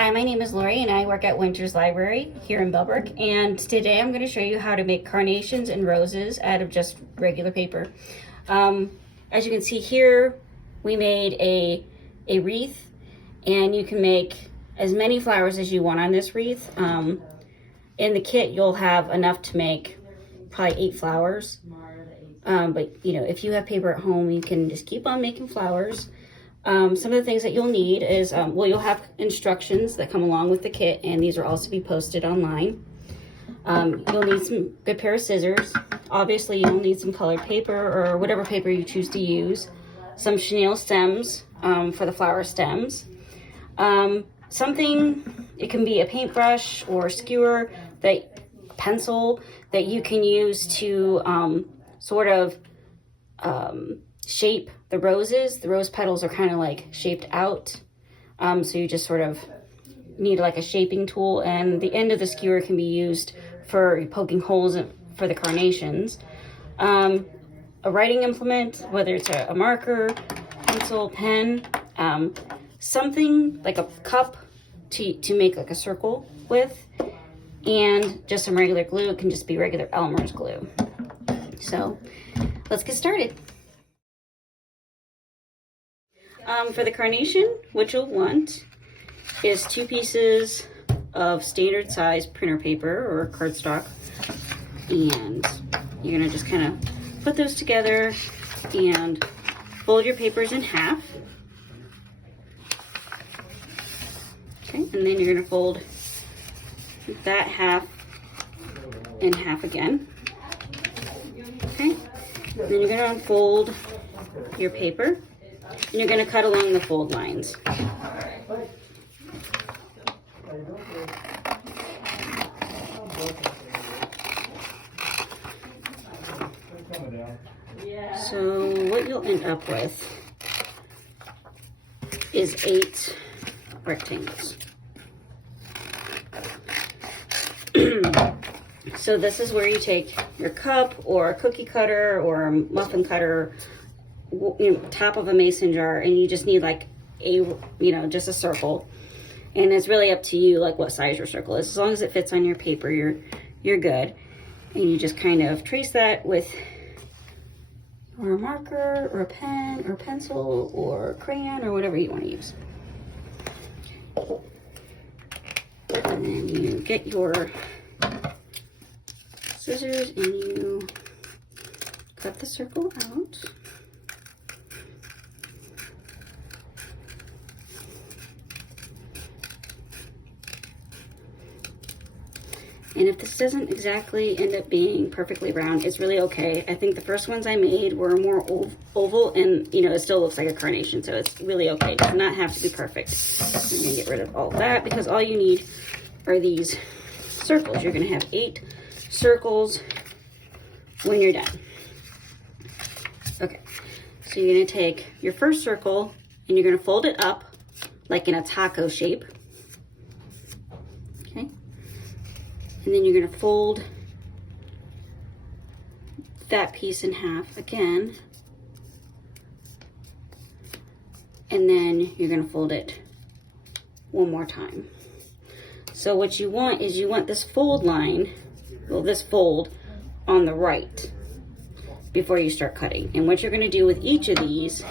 Hi, my name is Lori and I work at Winters Library here in Bellbrook, and today I'm going to show you how to make carnations and roses out of just regular paper. As you can see here, we made a wreath, and you can make as many flowers as you want on this wreath. In the kit you'll have enough to make probably 8 flowers, but you know, if you have paper at home you can just keep on making flowers. Some of the things that you'll need is, well, you'll have instructions that come along with the kit, and these will also be posted online. You'll need some good pair of scissors. Obviously, you'll need some colored paper or whatever paper you choose to use. Some chenille stems for the flower stems. Something, it can be a paintbrush or a skewer, pencil that you can use to sort of shape the roses. The rose petals are kind of like shaped out, so you just sort of need like a shaping tool, and the end of the skewer can be used for poking holes for the carnations. A writing implement, whether it's a marker, pencil, pen, something like a cup to make like a circle with, and just some regular glue. It can just be regular Elmer's glue. So let's get started. For the carnation, what you'll want is 2 pieces of standard size printer paper or cardstock, and you're gonna just kind of put those together and fold your papers in half. Okay, and then you're gonna fold that half in half again. Okay, then you're gonna unfold your paper, and you're going to cut along the fold lines. So what you'll end up with is 8 rectangles. So this is where you take your cup or a cookie cutter or a muffin cutter, you know, top of a mason jar, and you just need like just a circle, and it's really up to you like what size your circle is. As long as it fits on your paper, you're good. And you just kind of trace that with or a marker or a pen or pencil or crayon or whatever you want to use. And then you get your scissors and you cut the circle out. And if this doesn't exactly end up being perfectly round, it's really okay. I think the first ones I made were more oval, and you know, it still looks like a carnation, so it's really okay. It does not have to be perfect. I'm gonna get rid of all that because all you need are these circles. You're gonna have 8 circles when you're done. Okay, so you're gonna take your first circle and you're gonna fold it up like in a taco shape. Okay. And then you're going to fold that piece in half again. And then you're going to fold it one more time. So what you want is you want this fold line, well, this fold on the right before you start cutting. And what you're going to do with each of these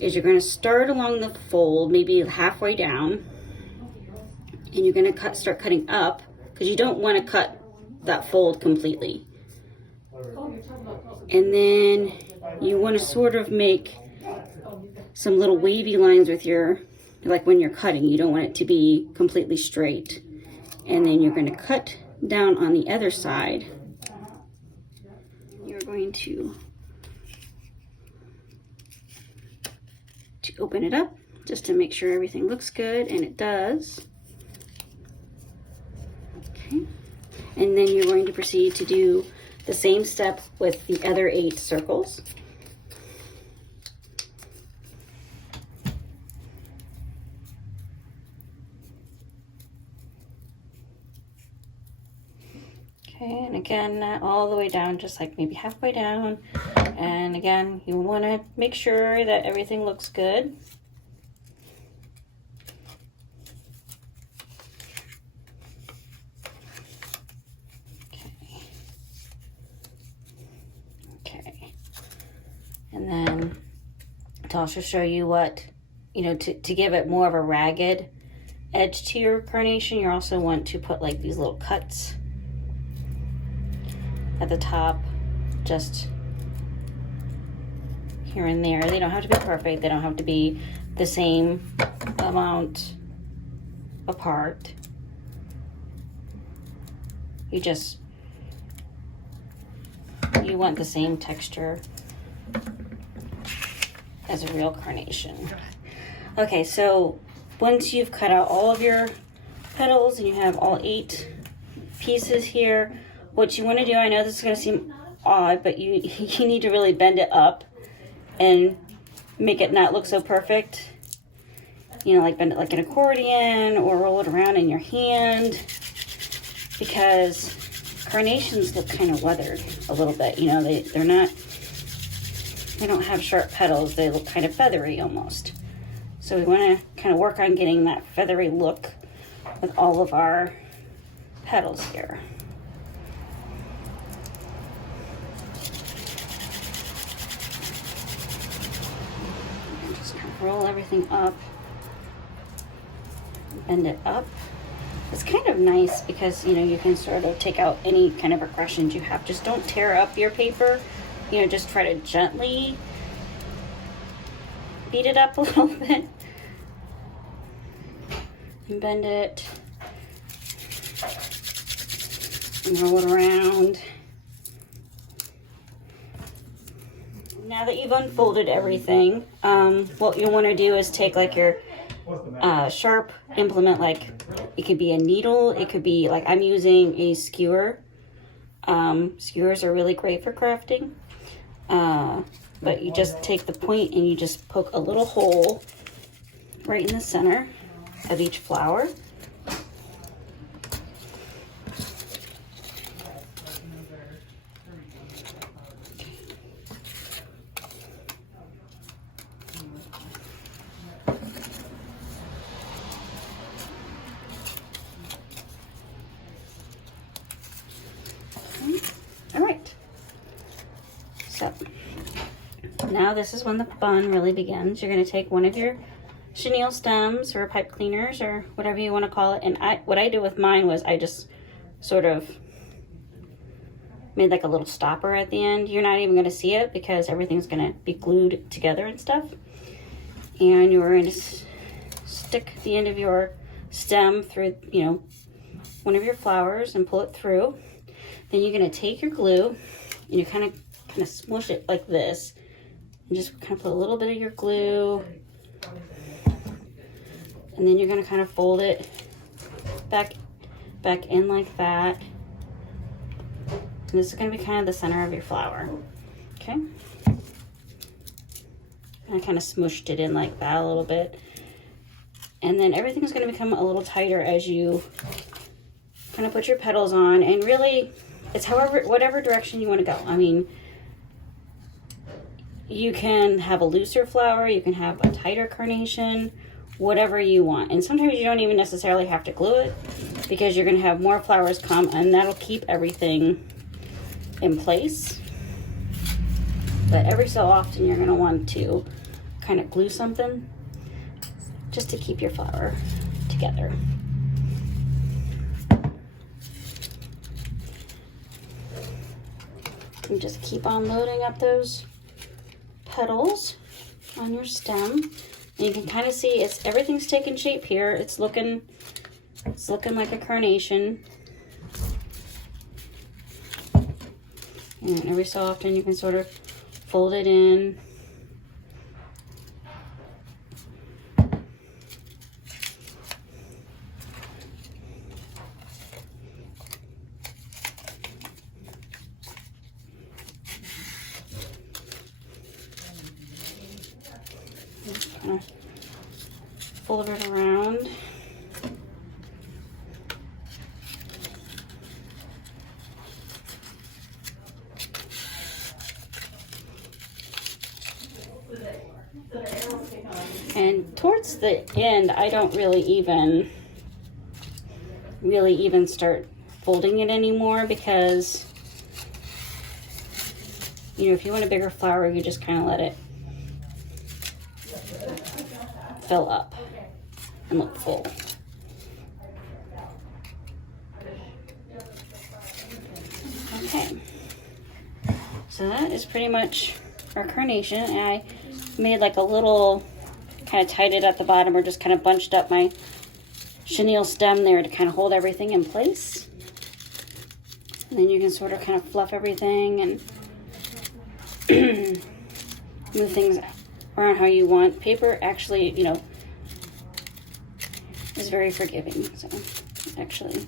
is you're going to start along the fold, maybe halfway down, and you're going to start cutting up, because you don't want to cut that fold completely. And then you want to sort of make some little wavy lines with your, like when you're cutting, you don't want it to be completely straight. And then you're going to cut down on the other side. You're going to open it up just to make sure everything looks good, and it does. Okay, and then you're going to proceed to do the same step with the other 8 circles. Okay, and again, not all the way down, just like maybe halfway down. And again, you want to make sure that everything looks good. And then to also show you what, you know, to give it more of a ragged edge to your carnation, you also want to put like these little cuts at the top, just here and there. They don't have to be perfect. They don't have to be the same amount apart. You want the same texture as a real carnation. Okay, so once you've cut out all of your petals and you have all 8 pieces here, what you want to do, I know this is going to seem odd, but you need to really bend it up and make it not look so perfect. You know, like bend it like an accordion or roll it around in your hand, because carnations look kind of weathered a little bit. You know, they don't have sharp petals. They look kind of feathery almost. So we want to kind of work on getting that feathery look with all of our petals here. Just kind of roll everything up, bend it up. It's kind of nice because, you know, you can sort of take out any kind of aggressions you have. Just don't tear up your paper. You know, just try to gently beat it up a little bit and bend it and roll it around. Now that you've unfolded everything, what you want to do is take like your sharp implement, like it could be a needle, it could be like I'm using a skewer. Skewers are really great for crafting. But you just take the point and you just poke a little hole right in the center of each flower. All right. So now this is when the fun really begins. You're going to take one of your chenille stems or pipe cleaners or whatever you want to call it. And what I did with mine was I just sort of made like a little stopper at the end. You're not even going to see it because everything's going to be glued together and stuff. And you're going to stick the end of your stem through, you know, one of your flowers and pull it through. Then you're going to take your glue and you kind of smush it like this. And just kind of put a little bit of your glue. And then you're going to kind of fold it back in like that. And this is going to be kind of the center of your flower. Okay? And I kind of smushed it in like that a little bit. And then everything's going to become a little tighter as you kind of put your petals on. And really, it's whatever direction you want to go. I mean, you can have a looser flower, you can have a tighter carnation, whatever you want. And sometimes you don't even necessarily have to glue it because you're going to have more flowers come and that'll keep everything in place. But every so often you're going to want to kind of glue something just to keep your flower together. And just keep on loading up those petals on your stem. And you can kind of see everything's taking shape here. It's looking like a carnation. And every so often you can sort of fold it in. Kind of fold it around. And towards the end, I don't really even start folding it anymore because You know, if you want a bigger flower, you just kind of let it fill up and look full. Okay, so that is pretty much our carnation, and I made like a little, kind of tied it at the bottom, or just kind of bunched up my chenille stem there to kind of hold everything in place. And then you can sort of kind of fluff everything and move things around how you want. Paper actually, you know, is very forgiving, so it actually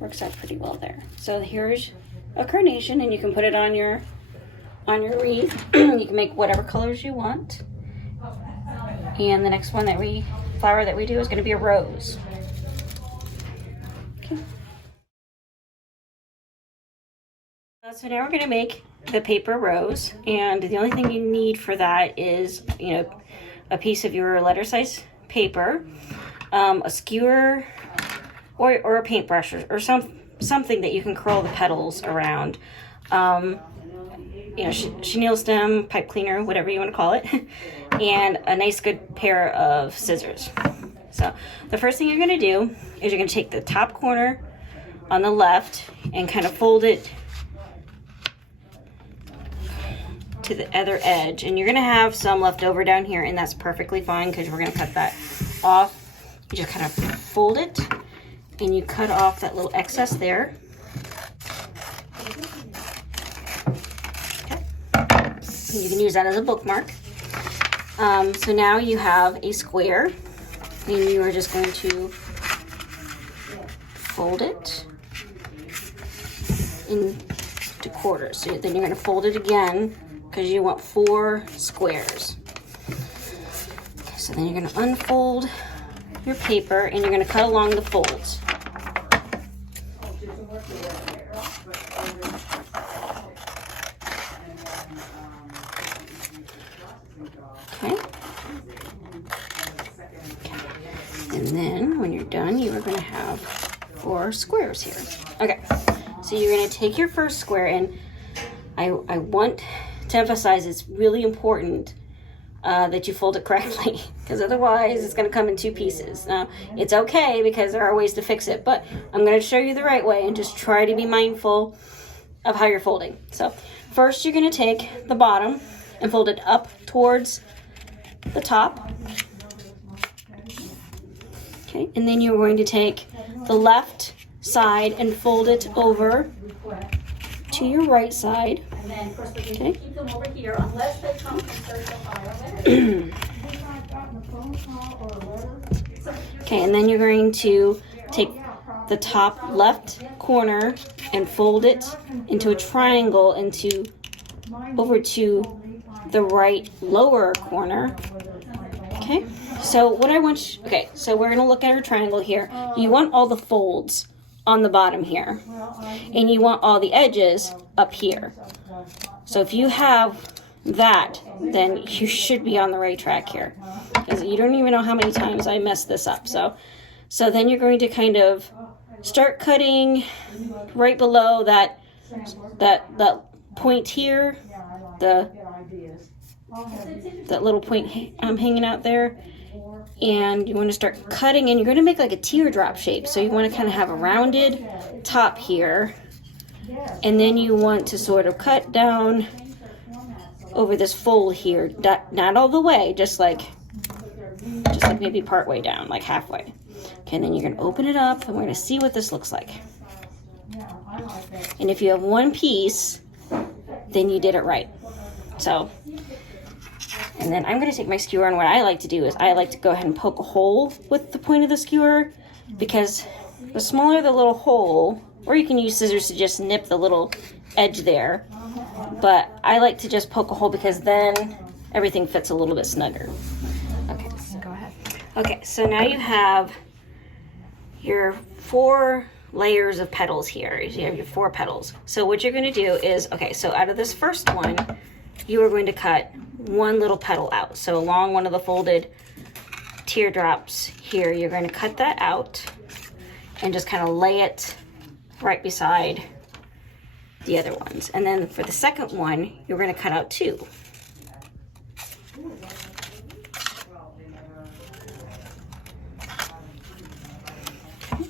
works out pretty well there. So here's a carnation, and you can put it on your wreath. You can make whatever colors you want. And the next one flower that we do is going to be a rose. Okay. So now we're going to make the paper rose, and the only thing you need for that is, you know, a piece of your letter size paper, a skewer, or a paintbrush, or something that you can curl the petals around. You know, chenille stem, pipe cleaner, whatever you want to call it, and a nice good pair of scissors. So the first thing you're going to do is you're going to take the top corner on the left and kind of fold it to the other edge, and you're going to have some left over down here, and that's perfectly fine because we're going to cut that off. You just kind of fold it and you cut off that little excess there. You can use that as a bookmark. So now you have a square, and you are just going to fold it into quarters. So then you're going to fold it again because you want 4 squares. Okay, so then you're going to unfold your paper, and you're going to cut along the folds. Okay. And then when you're done, you are going to have 4 squares here. Okay, so you're going to take your first square, and I want to emphasize it's really important that you fold it correctly, because otherwise it's going to come in 2 pieces. Now, it's okay because there are ways to fix it, but I'm going to show you the right way, and just try to be mindful of how you're folding. So first you're going to take the bottom and fold it up towards the top. Okay, and then you're going to take the left side and fold it over to your right side. Okay. Okay, and then you're going to take the top left corner and fold it into a triangle over to the right lower corner. Okay, so what I want okay, so we're going to look at our triangle here. You want all the folds on the bottom here, and you want all the edges up here. So if you have that, then you should be on the right track here, because you don't even know how many times I messed this up. So then you're going to kind of start cutting right below that point here, that little point hanging out there, and you want to start cutting, and you're going to make like a teardrop shape. So you want to kind of have a rounded top here, and then you want to sort of cut down over this fold here, not all the way, just like maybe part way down, like halfway. Okay, and then you're going to open it up, and we're going to see what this looks like. And if you have one piece, then you did it right. So, and then I'm going to take my skewer, and what I like to do is I like to go ahead and poke a hole with the point of the skewer, because the smaller the little hole, or you can use scissors to just nip the little edge there, but I like to just poke a hole because then everything fits a little bit snugger. Okay, so go ahead. Okay, so now you have your 4 layers of petals here. You have your 4 petals. So what you're going to do is, okay, so out of this first one, you are going to cut one little petal out. So along one of the folded teardrops here, you're going to cut that out and just kind of lay it right beside the other ones. And then for the second one, you're going to cut out 2. Okay.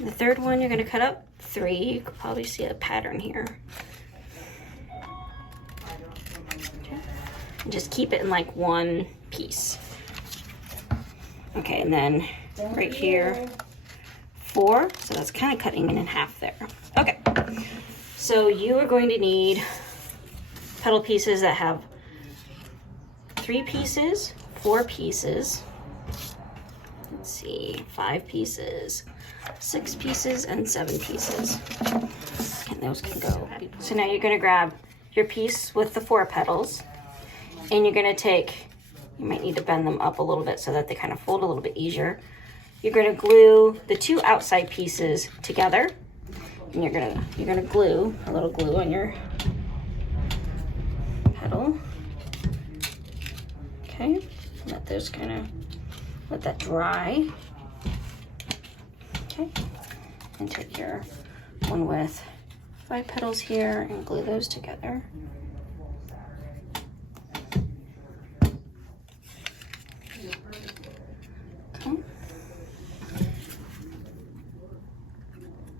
The third one, you're going to cut out 3. You can probably see a pattern here. Okay. And just keep it in like one piece. Okay, and then right here, 4. So that's kind of cutting it in half there. Okay, so you are going to need petal pieces that have 3 pieces, 4 pieces, let's see, 5 pieces, 6 pieces, and 7 pieces. And those can go. So now you're going to grab your piece with the 4 petals, and you're going to take, you might need to bend them up a little bit so that they kind of fold a little bit easier. You're going to glue the 2 outside pieces together, and you're gonna glue a little glue on your petal. Okay, let that dry. Okay, and take your one with 5 petals here and glue those together. Okay.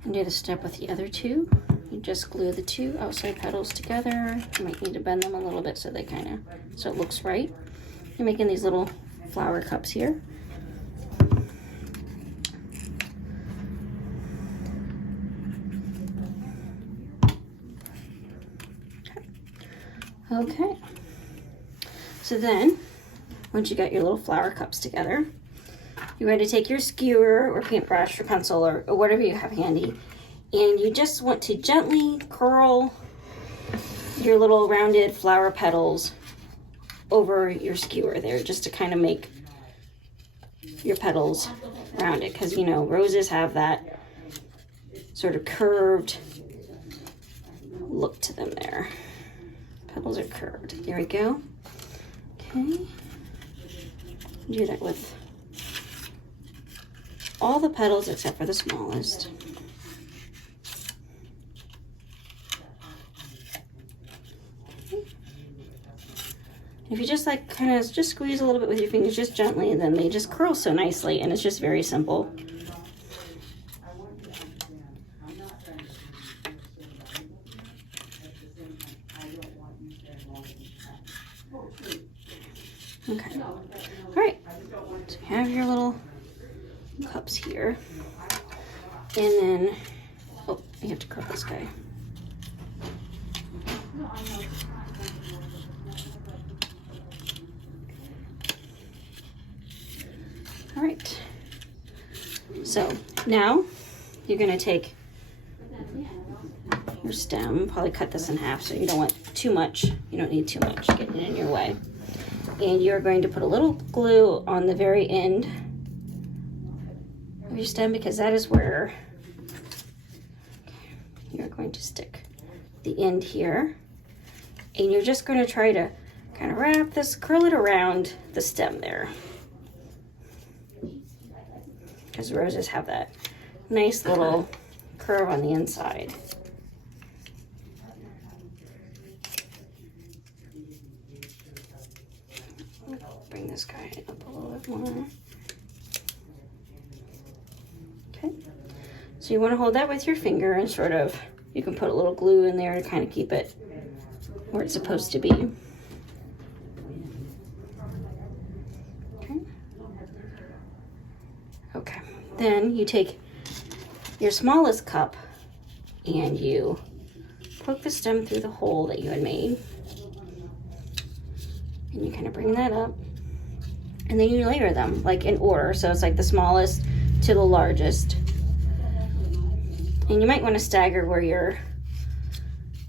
And do the step with the other 2. You just glue the 2 outside petals together. You might need to bend them a little bit so so it looks right. You're making these little flower cups here. Okay. So then, once you got your little flower cups together, you're going to take your skewer or paintbrush or pencil or whatever you have handy, and you just want to gently curl your little rounded flower petals over your skewer there, just to kind of make your petals rounded, because you know roses have that sort of curved look to them there. Petals are curved. There we go. Okay. Do that with all the petals except for the smallest. If you just like kind of just squeeze a little bit with your fingers, just gently, and then they just curl so nicely, and it's just very simple. Okay. All right. So you have your little cups here, and then oh, you have to curl this guy. All right. So now you're going to take your stem, probably cut this in half so you don't want too much. You don't need too much getting in your way. And you're going to put a little glue on the very end of your stem, because that is where you're going to stick the end here. And you're just going to try to kind of wrap this, curl it around the stem there, because roses have that nice little curve on the inside. Bring this guy up a little bit more. Okay, so you want to hold that with your finger and sort of, you can put a little glue in there to kind of keep it where it's supposed to be. Okay. Okay, then you take your smallest cup and you poke the stem through the hole that you had made, and you kind of bring that up, and then you layer them like in order, so it's like the smallest to the largest. And you might want to stagger where your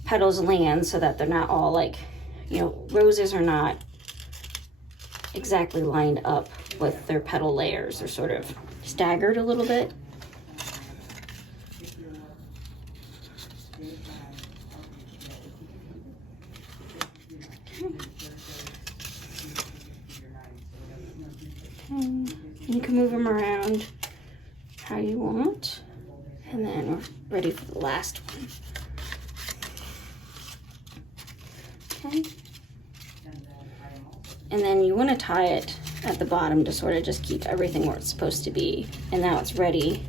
petals land so that they're not all like, you know, roses are not exactly lined up with their petal layers. They're sort of staggered a little bit. And you can move them around how you want. And then we're ready for the last one. Okay. And then you want to tie it at the bottom to sort of just keep everything where it's supposed to be. And now it's ready.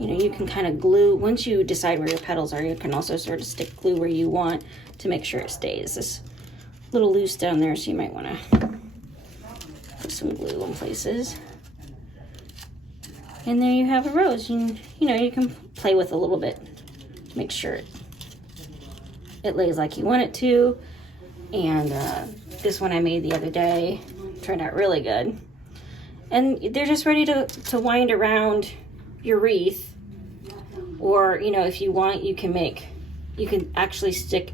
You know, you can kind of glue, once you decide where your petals are, you can also sort of stick glue where you want to make sure it stays. It's a little loose down there, so you might want to put some glue in places. And there you have a rose. You know, you can play with a little bit to make sure it lays like you want it to. And this one I made the other day turned out really good. And they're just ready to wind around your wreath. Or, you know, if you want, you can actually stick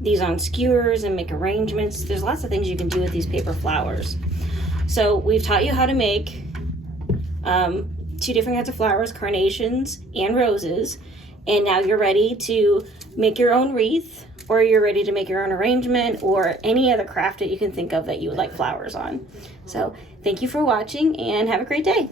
these on skewers and make arrangements. There's lots of things you can do with these paper flowers. So we've taught you how to make 2 different kinds of flowers, carnations and roses. And now you're ready to make your own wreath, or you're ready to make your own arrangement, or any other craft that you can think of that you would like flowers on. So thank you for watching and have a great day.